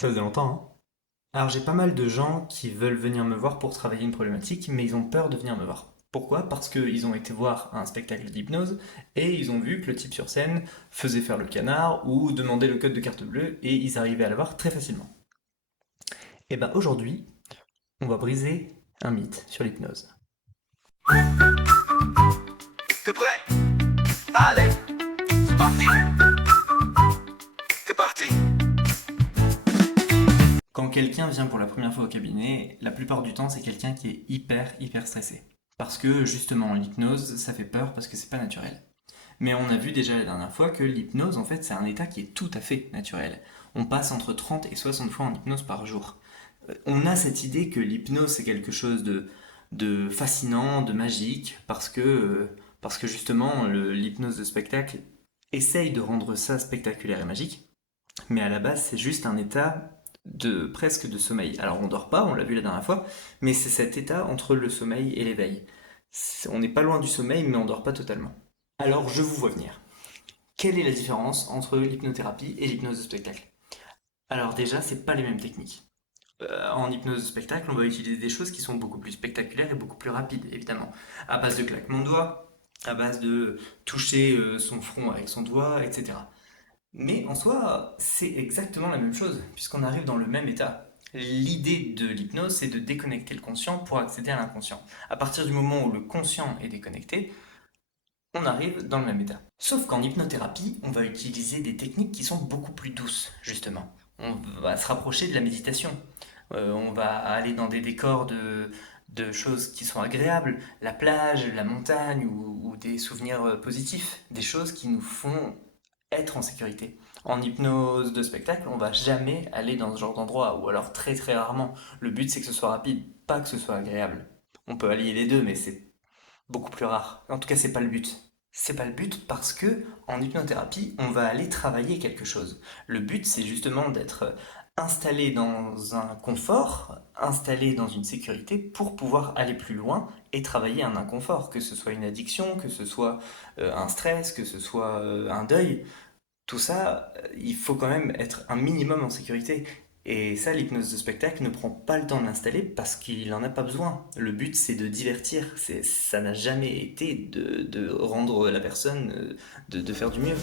Ça faisait longtemps, hein. Alors j'ai pas mal de gens qui veulent venir me voir pour travailler une problématique, mais ils ont peur de venir me voir. Pourquoi? Parce qu'ils ont été voir un spectacle d'hypnose et ils ont vu que le type sur scène faisait faire le canard ou demandait le code de carte bleue et ils arrivaient à l'avoir très facilement. Et ben aujourd'hui, on va briser un mythe sur l'hypnose. T'es prêt? Allez, c'est parti. C'est parti. Quand quelqu'un vient pour la première fois au cabinet, la plupart du temps c'est quelqu'un qui est hyper stressé. Parce que justement l'hypnose ça fait peur parce que c'est pas naturel. Mais on a vu déjà la dernière fois que l'hypnose, en fait, c'est un état qui est tout à fait naturel. On passe entre 30 et 60 fois en hypnose par jour. On a cette idée que l'hypnose, c'est quelque chose de fascinant, de magique, parce que justement, l'hypnose de spectacle essaye de rendre ça spectaculaire et magique. Mais à la base, c'est juste un état de presque de sommeil. Alors on dort pas, on l'a vu la dernière fois, mais c'est cet état entre le sommeil et l'éveil. On n'est pas loin du sommeil, mais on dort pas totalement. Alors je vous vois venir. Quelle est la différence entre l'hypnothérapie et l'hypnose de spectacle? Alors déjà, c'est pas les mêmes techniques. En hypnose de spectacle, on va utiliser des choses qui sont beaucoup plus spectaculaires et beaucoup plus rapides, évidemment. À base de claquements de doigts, à base de toucher son front avec son doigt, etc. Mais en soi, c'est exactement la même chose, puisqu'on arrive dans le même état. L'idée de l'hypnose, c'est de déconnecter le conscient pour accéder à l'inconscient. À partir du moment où le conscient est déconnecté, on arrive dans le même état. Sauf qu'en hypnothérapie, on va utiliser des techniques qui sont beaucoup plus douces, justement. On va se rapprocher de la méditation. On va aller dans des décors de choses qui sont agréables, la plage, la montagne ou des souvenirs positifs, des choses qui nous font être en sécurité. En hypnose de spectacle, on va jamais aller dans ce genre d'endroit, ou alors très rarement. Le but c'est que ce soit rapide, pas que ce soit agréable. On peut allier les deux, mais c'est beaucoup plus rare. En tout cas, c'est pas le but. C'est pas le but parce que en hypnothérapie, on va aller travailler quelque chose. Le but, c'est justement d'être installé dans un confort, installé dans une sécurité pour pouvoir aller plus loin et travailler un inconfort, que ce soit une addiction, que ce soit un stress, que ce soit un deuil. Tout ça, il faut quand même être un minimum en sécurité. Et ça, l'hypnose de spectacle ne prend pas le temps de l'installer parce qu'il n'en a pas besoin. Le but, c'est de divertir. Ça n'a jamais été de rendre la personne, de faire du mieux.